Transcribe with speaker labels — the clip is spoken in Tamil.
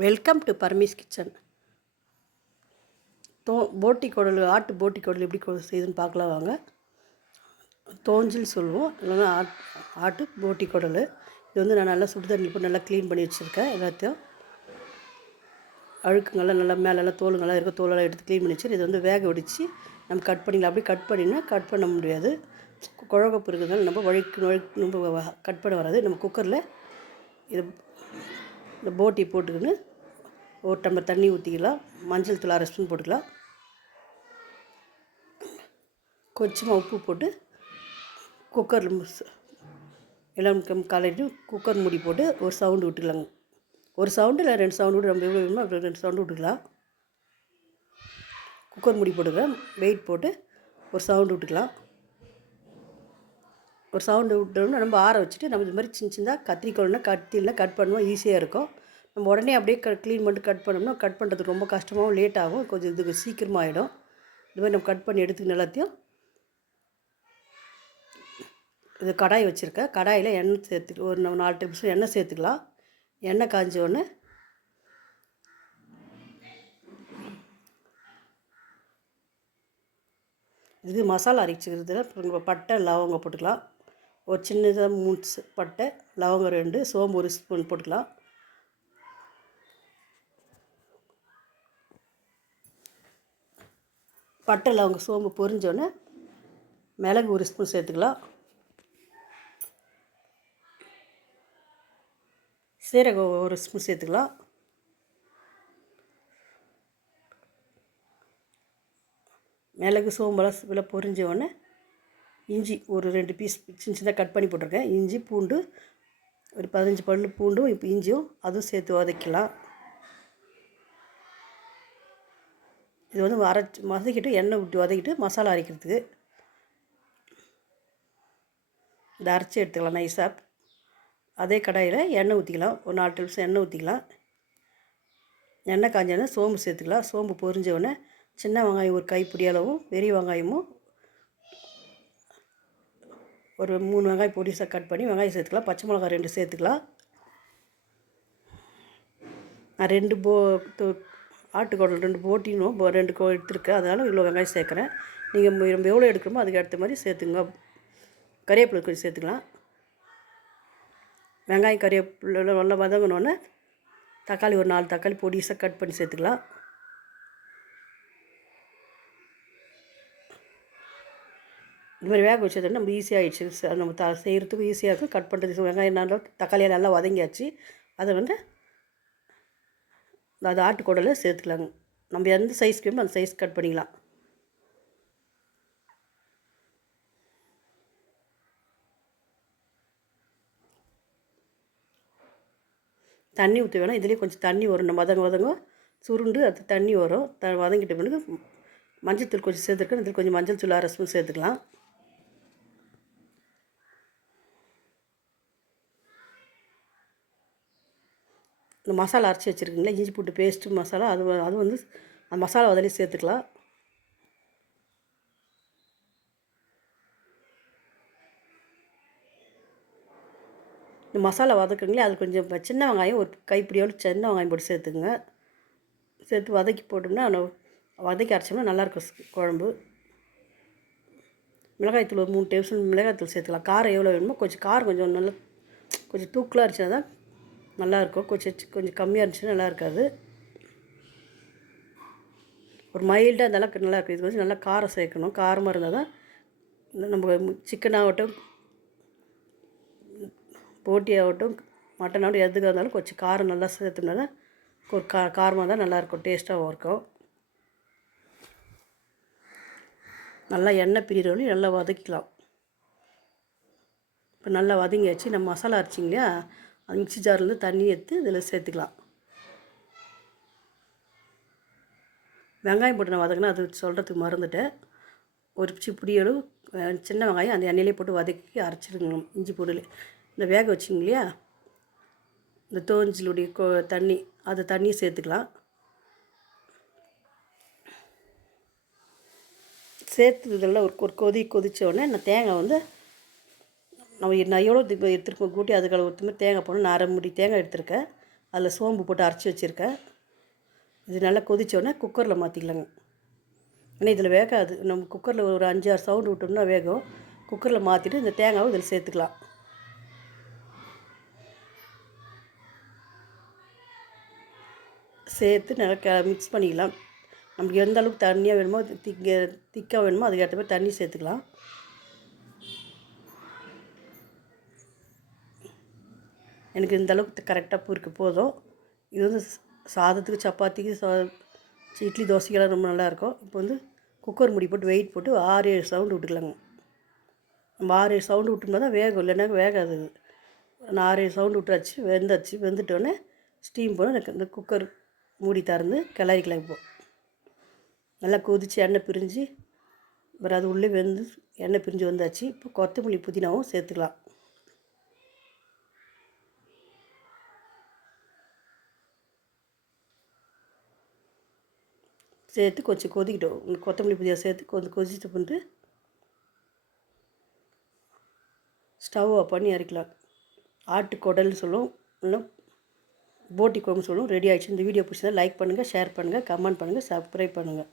Speaker 1: வெல்கம் டு பர்மிஸ் கிச்சன் தோ போட்டி குடல் ஆட்டு போட்டி குடல் எப்படி செய்யுதுன்னு பார்க்கலாம் வாங்க தோஞ்சில் சொல்லுவோம் இல்லைன்னா ஆட் ஆட்டு போட்டி குடல் இது வந்து நான் நல்லா சுடு தண்ணி போட்டு நல்லா க்ளீன் பண்ணி வச்சுருக்கேன் எல்லாத்தையும் அழுக்குங்கள்லாம் நல்லா மேலெல்லாம் தோலுங்கள்லாம் இருக்க தோலெல்லாம் எடுத்து க்ளீன் பண்ணி வச்சுரு இது வந்து வேக வடித்து நம்ம கட் பண்ணிக்கலாம் அப்படி கட் பண்ணினா கட் பண்ண முடியாது குழகப்பு இருக்கிறதுனால நம்ம வழிக்கு நொழி நம்ம கட் பண்ண வராது நம்ம குக்கரில் இது இந்த போட்டி போட்டுக்கின்னு ஒரு டம்ளர் தண்ணி ஊற்றிக்கலாம் மஞ்சள் தூள் அரை ஸ்பூன் போட்டுக்கலாம் கொஞ்சமாக உப்பு போட்டு குக்கரில் எல்லாம் காலையில் குக்கர் மூடி போட்டு ஒரு சவுண்டு விட்டுக்கலாங்க ஒரு சவுண்டு இல்லை ரெண்டு சவுண்டு விட்டு நம்ம எவ்வளோ வேணுமோ ரெண்டு சவுண்டு விட்டுக்கலாம் குக்கர் மூடி போட்டுக்கிறேன் வெயிட் போட்டு ஒரு சவுண்டு விட்டுக்கலாம் ஒரு சவுண்டு விட்டோம்னா நம்ம ஆற வச்சுட்டு நம்ம இது மாதிரி சின்ன சின்னதாக கத்திரிக்கோள்னா கத்தியில் கட் பண்ணுவோம் ஈஸியாக இருக்கும் நம்ம உடனே அப்படியே கட் க்ளீன் பண்ணிட்டு கட் பண்ணோம்னா கட் பண்ணுறதுக்கு ரொம்ப கஷ்டமாகவும் லேட் ஆகும் கொஞ்சம் இதுக்கு சீக்கிரமாக ஆகிடும் இது மாதிரி நம்ம கட் பண்ணி எடுத்துக்கணும் எல்லாத்தையும் இது கடாய் வச்சுருக்கேன் கடாயில் எண்ணெய் சேர்த்து ஒரு நம்ம நாலு டேபிள் ஸ்பூன் எண்ணெய் சேர்த்துக்கலாம் எண்ணெய் காய்ஞ்ச உடனே இது மசாலா அரைச்சிக்கிறதுல பட்டை லவங்க போட்டுக்கலாம் ஒரு சின்னதாக மூணு பட்டை லவங்கம் ரெண்டு சோம்பு ஒரு ஸ்பூன் போட்டுக்கலாம் பட்டை லவங்க சோம்பு பொறிஞ்சோடனே மிளகு ஒரு ஸ்பூன் சேர்த்துக்கலாம் சீரகம் ஒரு ஸ்பூன் சேர்த்துக்கலாம் மிளகு சோம்பெல்லாம் பொரிஞ்ச உடனே இஞ்சி ஒரு ரெண்டு பீஸ் சின்ன சின்ன கட் பண்ணி போட்டிருக்கேன் இஞ்சி பூண்டு ஒரு பதினஞ்சு பண்ணு பூண்டும் இப்போ இஞ்சியும் அதுவும் சேர்த்து வதக்கலாம் இது வந்து அரைச்சி வதக்கிட்டு எண்ணெய் விட்டு வதக்கிட்டு மசாலா அரைக்கிறதுக்கு இதை அரைச்சி எடுத்துக்கலாம் நைஸாக அதே கடாயில் எண்ணெய் ஊற்றிக்கலாம் ஒரு நாலு டேபிள்ஸ் எண்ணெய் ஊற்றிக்கலாம் எண்ணெய் காஞ்சோடனே சோம்பு சேர்த்துக்கலாம் சோம்பு பொறிஞ்ச உடனே சின்ன வெங்காயம் ஒரு கைப்பிடி அளவும் பெரிய வெங்காயமும் ஒரு மூணு வெங்காயம் பொடிசாக கட் பண்ணி வெங்காயம் சேர்த்துக்கலாம் பச்சை மிளகாய் ரெண்டு சேர்த்துக்கலாம் நான் ரெண்டு போ ஆட்டுக்கோடல் ரெண்டு போட்டினும் ரெண்டு கோ எடுத்துருக்கேன் அதனால் இவ்வளோ வெங்காயம் சேர்க்குறேன் நீங்கள் நம்ம எவ்வளோ எடுக்கிறோமோ அதுக்கு ஏற்ற மாதிரி சேர்த்துங்க கறிவேப்பிலை கொஞ்சம் சேர்த்துக்கலாம் வெங்காயம் கறிவேப்பிலை நல்லா வதங்கினோன்னே தக்காளி ஒரு நாலு தக்காளி பொடிசாக கட் பண்ணி சேர்த்துக்கலாம் இந்த மாதிரி வேக வச்சது நம்ம ஈஸியாக அது நம்ம த செய்கிறதுக்கும் ஈஸியாக இருக்கும் கட் பண்ணுறது வெங்காயம் நல்லா தக்காளியை நல்லா வதங்கியாச்சு அதை வந்து அது ஆட்டுக்கூடலில் சேர்த்துக்கலாங்க நம்ம எந்த சைஸ் வேணுமோ அந்த சைஸ் கட் பண்ணிக்கலாம் தண்ணி ஊற்றி வேணாம் இதுலேயே கொஞ்சம் தண்ணி வரும் நம்ம வதங்க வதங்க சுருண்டு அது தண்ணி வரும் த வதங்கிட்ட பிறகு மஞ்சள் தூள் கொஞ்சம் சேர்த்துருக்கேன் இதில் கொஞ்சம் மஞ்சள் தூள் அரசும் சேர்த்துக்கலாம் இந்த மசாலா அரைச்சி வச்சுருக்கீங்களா இஞ்சி பூட்டு பேஸ்ட்டு மசாலா அது அது வந்து அந்த மசாலா அதிலே சேர்த்துக்கலாம் இந்த மசாலா வதக்குங்களே அது கொஞ்சம் சின்ன வெங்காயம் ஒரு கைப்பிடியோடு சின்ன வெங்காயம் போட்டு சேர்த்துங்க சேர்த்து வதக்கி போட்டோம்னா வதக்கி அரைச்சோம்னா நல்லாயிருக்கும் குழம்பு மிளகாய்த்தூள் ஒரு மூணு டேபிள் மிளகாய்த்தூள் சேர்த்துக்கலாம் காரம் எவ்வளோ வேணுமோ கொஞ்சம் காரம் கொஞ்சம் நல்லா கொஞ்சம் தூக்கலாக இருந்துச்சுன்னா தான் நல்லாயிருக்கும் கொஞ்சம் கொஞ்சம் கம்மியாக இருந்துச்சுன்னா நல்லா இருக்காது ஒரு மைல்டாக இருந்தாலும் நல்லா இருக்கும் இது கொஞ்சம் நல்லா காரம் சேர்க்கணும் காரமாக இருந்தால் தான் நம்ம சிக்கன் ஆகட்டும் போட்டி ஆகட்டும் மட்டன் ஆகட்டும் எதுக்காக இருந்தாலும் கொஞ்சம் காரம் நல்லா சேர்த்துனா தான் ஒரு கா காரமாக தான் நல்லாயிருக்கும் டேஸ்ட்டாகவும் இருக்கும் நல்லா எண்ணெய் பிரிகிறவழி நல்லா வதக்கிக்கலாம் இப்போ நல்லா வதங்கியாச்சு நம்ம மசாலா அரைச்சிங்க இல்லையா அது மிக்சி ஜார்லேருந்து தண்ணி எடுத்து இதில் சேர்த்துக்கலாம் வெங்காயம் போட்டு நான் வதக்கினா அது சொல்கிறதுக்கு மறந்துட்டேன் ஒரு புடியளவு சின்ன வெங்காயம் அந்த எண்ணெயிலே போட்டு வதக்கி அரைச்சிருக்கணும் இஞ்சி பொருள் இந்த வேக வச்சிங்க இல்லையா இந்த தோஞ்சிலுடைய கோ தண்ணி அது தண்ணியை சேர்த்துக்கலாம் சேர்த்து இதெல்லாம் ஒரு ஒரு கொதி கொதித்தோடனே நான் தேங்காய் வந்து நம்ம நான் எவ்வளோ எடுத்துருக்கோம் கூட்டி அதுக்காக ஒருத்தமே தேங்காய் போடணும் நான் அரை முடி தேங்காய் எடுத்திருக்கேன் அதில் சோம்பு போட்டு அரைச்சி வச்சுருக்கேன் இது நல்லா கொதித்தோடனே குக்கரில் மாற்றிக்கலாங்க ஆனால் இதில் வேகாது நம்ம குக்கரில் ஒரு அஞ்சாறு சவுண்டு விட்டோம்னா வேகம் குக்கரில் மாற்றிட்டு இந்த தேங்காவும் இதில் சேர்த்துக்கலாம் சேர்த்து நல்லா க மிக்ஸ் பண்ணிக்கலாம் நமக்கு எந்த அளவுக்கு தண்ணியாக வேணுமோ திக்க திக்காக வேணுமோ அதுக்கேற்ற மாதிரி தண்ணி சேர்த்துக்கலாம் எனக்கு இந்தளவுக்கு கரெக்டாக பூரிக்கு போதும் இது வந்து சாதத்துக்கு சப்பாத்திக்கு சா இட்லி தோசைக்கெல்லாம் ரொம்ப நல்லாயிருக்கும் இப்போ வந்து குக்கர் முடி போட்டு வெயிட் போட்டு ஆறு ஏழு சவுண்டு விட்டுக்கலாங்க நம்ம ஆறு ஏழு சவுண்டு விட்டுருந்தா தான் வேகம் இல்லைனா வேகாது நான் ஆறு ஏழு சவுண்டு விட்டாச்சு வெந்தாச்சு வெந்துட்டோன்னே ஸ்டீம் போனால் எனக்கு இந்த குக்கர் மூடி திறந்து கிளறிக்கலாம் இப்போ நல்லா கொதித்து எண்ணெய் பிரிஞ்சு அப்புறம் அது உள்ளே வெந்து எண்ணெய் பிரிஞ்சு வந்தாச்சு இப்போ கொத்தமல்லி புதினாவும் சேர்த்துக்கலாம் சேர்த்து கொஞ்சம் கொதிக்கிட்டோம் கொத்தமல்லி புதியாக சேர்த்து கொஞ்சம் கொதிச்சு பண்ணிட்டு ஸ்டவ் ஆஃப் பண்ணி இறக்கலாம் ஆட்டு குடல்னு சொல்லுவோம் இல்லை போட்டி குழம்பு சொல்லுவோம் ரெடி ஆகிடுச்சு இந்த வீடியோ பிடிச்சதா லைக் பண்ணுங்கள் ஷேர் பண்ணுங்கள் கமெண்ட் பண்ணுங்கள் சப்ஸ்கிரைப் பண்ணுங்கள்